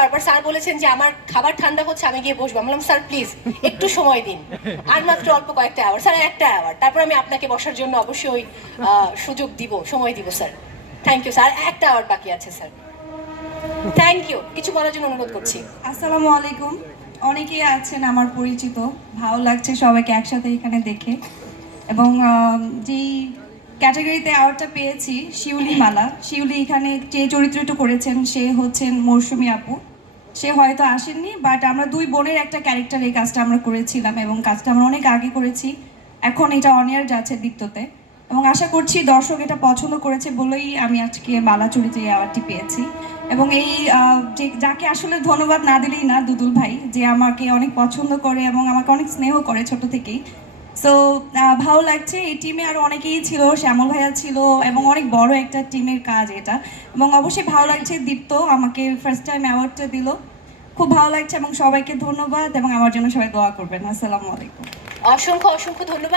বারবার স্যার বলেছেন যে আমার খাবার ঠান্ডা হচ্ছে, আমি গিয়ে বসবো। আমি বললাম স্যার প্লিজ একটু সময় দিন, আর মাত্র অল্প কয়েকটা আওয়ার স্যার, একটা আওয়ার, তারপর আমি আপনাকে বসার জন্য অবশ্যই সুযোগ দিব, সময় দিব স্যার। থ্যাংক ইউ স্যার, একটা আওয়ার বাকি আছে স্যার। থ্যাংক ইউ, কিছু বলার জন্য অনুরোধ করছি। আসসালামু আলাইকুম। অনেকেই আছেন আমার পরিচিত, ভালো লাগছে সবাইকে একসাথে এখানে দেখে। এবং যেই ক্যাটাগরিতে অ্যাওয়ার্ডটা পেয়েছি, শিউলি মালা, শিউলি এখানে যে চরিত্রটা করেছেন সে হচ্ছেন মৌসুমী আপু। সে হয়তো আসেননি, বাট আমরা দুই বোনের একটা ক্যারেক্টার এই কাজটা আমরা করেছিলাম এবং কাজটা আমরা অনেক আগে করেছি। এখন এটা অন এয়ার যাচ্ছে দীপ্ততে, এবং আশা করছি দর্শক এটা পছন্দ করেছে বলেই আমি আজকে বালা চরিত্রে এই অ্যাওয়ার্ডটি পেয়েছি। এবং এই যে যাকে আসলে ধন্যবাদ না দিলেই না, দুদুল ভাই, যে আমাকে অনেক পছন্দ করে এবং আমাকে অনেক স্নেহ করে ছোট থেকেই। সো ভালো লাগছে। এই টিমে আরও অনেকেই ছিল, শ্যামল ভাইয়া ছিল, এবং অনেক বড় একটা টিমের কাজ এটা। এবং অবশ্যই ভালো লাগছে দীপ্ত আমাকে ফার্স্ট টাইম অ্যাওয়ার্ডটা দিল, খুব ভালো লাগছে। এবং সবাইকে ধন্যবাদ, এবং আমার জন্য সবাই দোয়া করবেন। আসসালামু আলাইকুম। অসংখ্য অসংখ্য ধন্যবাদ।